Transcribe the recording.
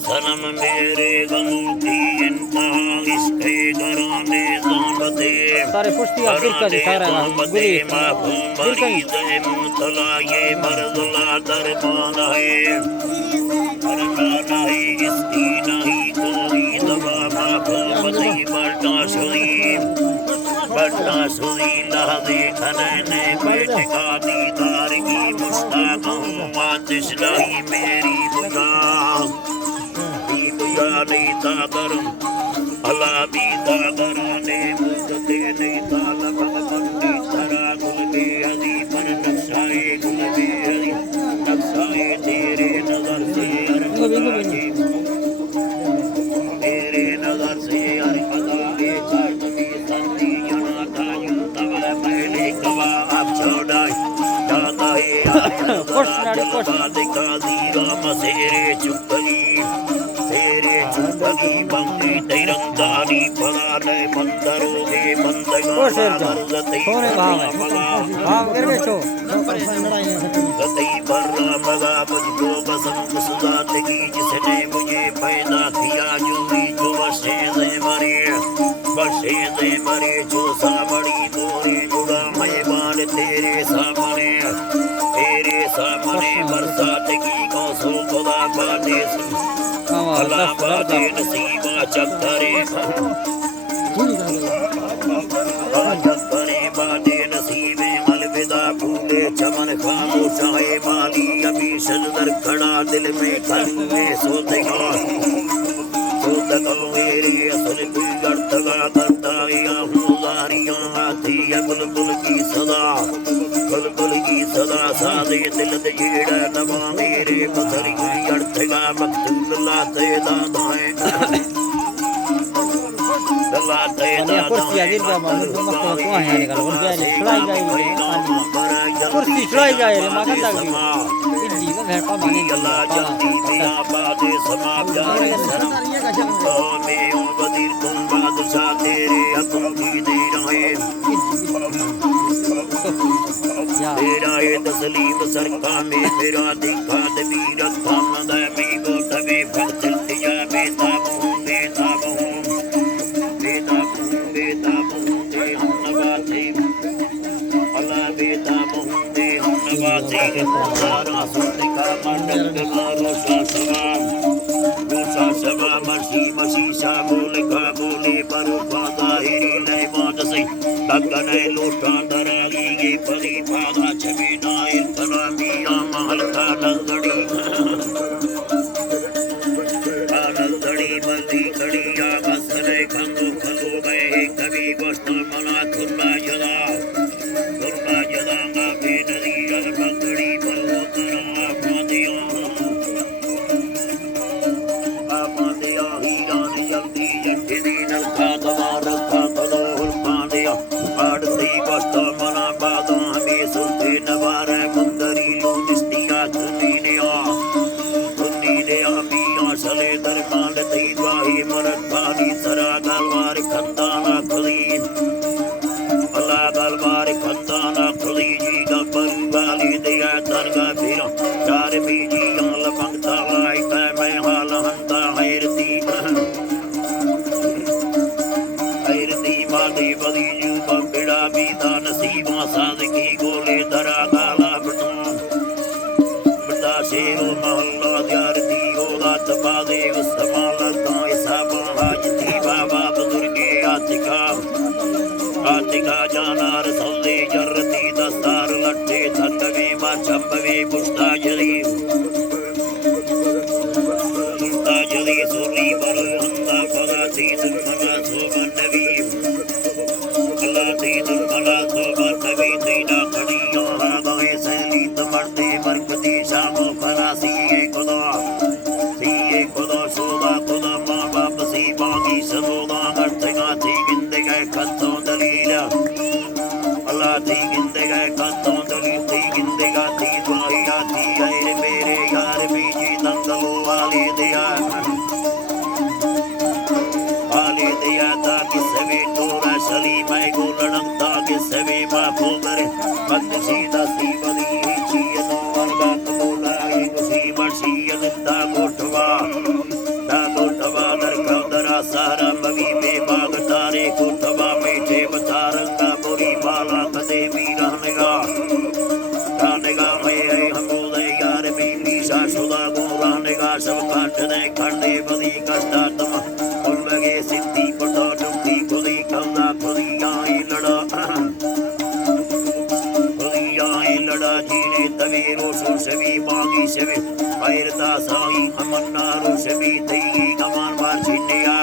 सनम मेरे गम की इंतहा इसके घराने ज़ामते सारे पुष्टि अब दिल का दिखा रहा है गुली मरीज़ मुतला ये मर्ज़ला दरमान है मरना नहीं इसकी नहीं कोई दवा माफूमती बड़ा सुई लहज़े खनने बेटे का दीदार की मुश्ताक हूँ आतिश नहीं मेरी बुझा नहीं ताकर अला भी ताकराने मुझते नहीं ताला भगवती तरा गुल के हदी पर नक्शाए गुल के हदी नक्शाए तेरे नजर से अरपदाजी तेरे नजर से अरपदाए काटती संदी जनाता युतवा पहले कवा अब छोड़ाई जाता है दिखा दीरा मसेरे चुपली बंदी तिरंगानी पराने मंदरों के बंदगा गति बर्रा मगा मुझको बसंत सुजादगी जिसने मुझे पैदा किया जो बशे से मरे जो सामड़ी तोरे जुड़ा मेहमान तेरे सामने बरसात की कौसो खुदा बादे अल्लाह बादे नसीबा चक्करे बादे नसीबे अलविदा फूले चमन खामोशाए माली अभी सजदर खड़ा दिल में खंगे सोते मेरे असल बिगड़ तगा करता या हुजारियां आती है बुलबुल की सदा सादे दिल जेड़ा नवा मेरे पथरी अड़तगा मकतूल लाते दादाएं लाते कुर्सी चढ़ाई जाए रे माता तक इल्ली का घर का बने अल्लाह जल्दी दिया बादे समाप जाए में वजीर तुम बादशाह तेरे हकों की दे रहे तेरा ये तस्लीम सरका में मेरा दिखा दबी रखा मदा में गोतबे फल दिया बेताबू दे हम नवाते अल्लाह बेताबू दे हम नवाते सारा सुनने का मंडल रोशा सवा मसी बोले का बोले पर फादाहिरी ले बात से तगने लोटा दरागी ये परी फादा छवि नायर कलामी महल का नजड़ी बंदी कड़ी या बसरे खंगो गए कभी वस्तु मना खुला जदा गा नदी बंगड़ी बल्लो तरा पादिया जल्दी जल्दी नलखा पादिया आड़ती वस्तु मना बादा हमें सुनते नवार मुंदरी लो निस्तिया धुनी ने मिया सले दरबान वाही मरद भारी सरा गलवार खंदाना खुली अल्लाह गलवार खंदाना खुली जी गब्बर वाली दिया दरगा फिर चार बीजी अल मंगता लाई मैं हाल हंदा हैरती मादी बदी जू बिड़ा बीदा नसीबा साज की गोले दरा गाला बटा शेरो मोहल्ला यारती होगा तबादे उस्माल बाबा बुजुर्गे आतिका जाना रसौदे जर्रती दस्तार लट्टे थंदवे मा चंबवे पुष्टा जली सोली बर हंदा पगा तीन मना सोबन नबी अल्लाह तीन मना सोबन नबी तीना खड़ी यहाँ गाए सैली तमरते बरकती शामो फरा सीए खुदा शोदा खुदा माँ बाप सी बागी सदोगा गर्तगा थी गिंदे गए खतों दलीला अल्लाह थी गिंदे गए खतों दलील थी गिंदे गा थी दुआया थी अरे मेरे यार बीजी दंगलो वाली दिया ताकि सभी तोरा शली मैं को लड़कता के सभी माफो करे बंद सीधा सी बदी ही चीज़ नो वन बात बोला ही मुसीबत सी यदा कोठवा ईशा सुधा गोरा निगाह सब काट दे खंडे बदी कष्टात्म और लगे सिद्धि पटा दुखी खुदी कलदा खुदी आई लड़ा खुदी आई लड़ा जीने तवे रोसो सभी बागी सभी पैरता साई अमन्ना रो सभी तई कमान मार छिन्या